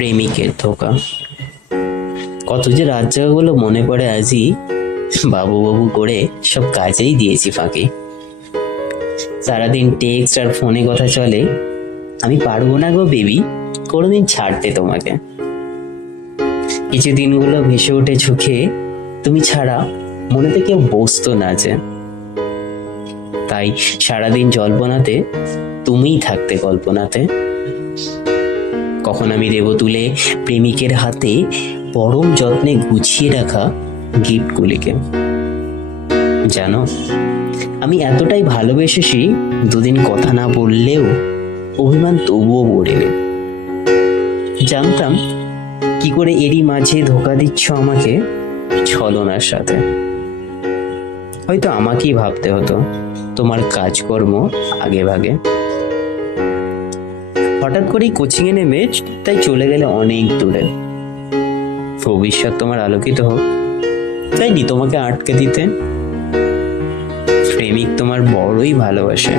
প্রেমিকের ধোকা। কত যে রাত জায়গাগুলো মনে পড়ে আজই, বাবু বাবু করে সব কাজেই দিয়েছি ফাঁকি। সারাদিন টেক্সট আর ফোনে কথা চলে, আমি পারবো না গো বেবি কোনোদিন ছাড়তে তোমাকে। কিছু দিনগুলো ভেসে ওঠে চোখে, তুমি ছাড়া মনেতে কেউ বসতো না যে। তাই সারাদিন জল্পনাতে তুমিই থাকতে কল্পনাতে। কখন আমি দেব তুলে প্রেমিকের হাতে পরম যত্নে গুছিয়ে রাখা গিফটগুলিকে। জানো, আমি এতটাই ভালোবেসেছি, দুদিন কথা না বললেও অভিমান তবুও বলিনি। জানতাম কি করে এরই মাঝে ধোকা দিচ্ছ আমাকে ছলনার সাথে। হয়তো আমাকেই ভাবতে হতো তোমার কাজকর্ম আগে ভাগে। হঠাৎ করেই কোচিং এ নেমে তাই চলে গেলে অনেক দূরে। ভবিষ্যৎ তোমার আলোকিত হোক তাইনি তোমাকে আটকে দিতে। প্রেমিক তোমার বড়ই ভালোবাসে,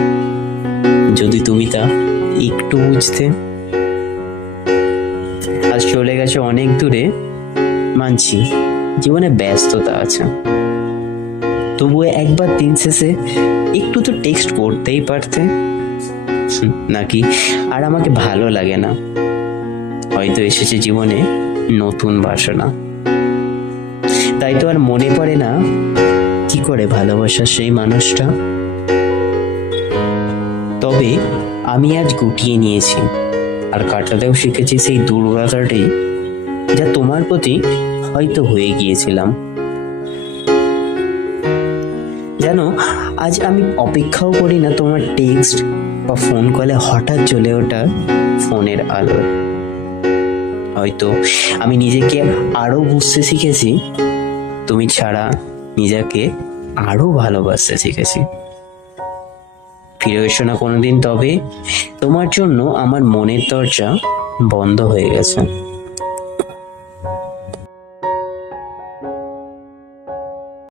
যদি তুমি তা একটু বুঝতে। আজ চলে গেছে অনেক দূরে, মানছি জীবনে ব্যস্ততা আছে, তবুও একবার দিন শেষে একটু তো টেক্সট করতেই পারতে। নাকি আর আমাকে ভালো লাগে না? হয়তো এসেছে জীবনে নতুন বাসনা, তাই তো আর মনে পড়ে না কি করে ভালোবাসা সেই মানুষটা। তবে আমি আজ গুটিয়ে নিয়েছি আর কাটাতেও শিখেছি সেই দুর্ভাগ্যটাই যা তোমার প্রতি হয়তো হয়ে গিয়েছিলাম। জানো, আজ আমি অপেক্ষাও করি না তোমার টেক্সট বা ফোন কলে হঠাৎ জ্বলে ওঠা ফোনের আলো। হয়তো আমি নিজেকে আরো বুঝতে শিখেছি, তুমি ছাড়া নিজেকে আরো ভালোবাসতে শিখেছি। ফিরে এসো না কোনোদিন, তবে তোমার জন্য আমার মনের দরজা বন্ধ হয়ে গেছে।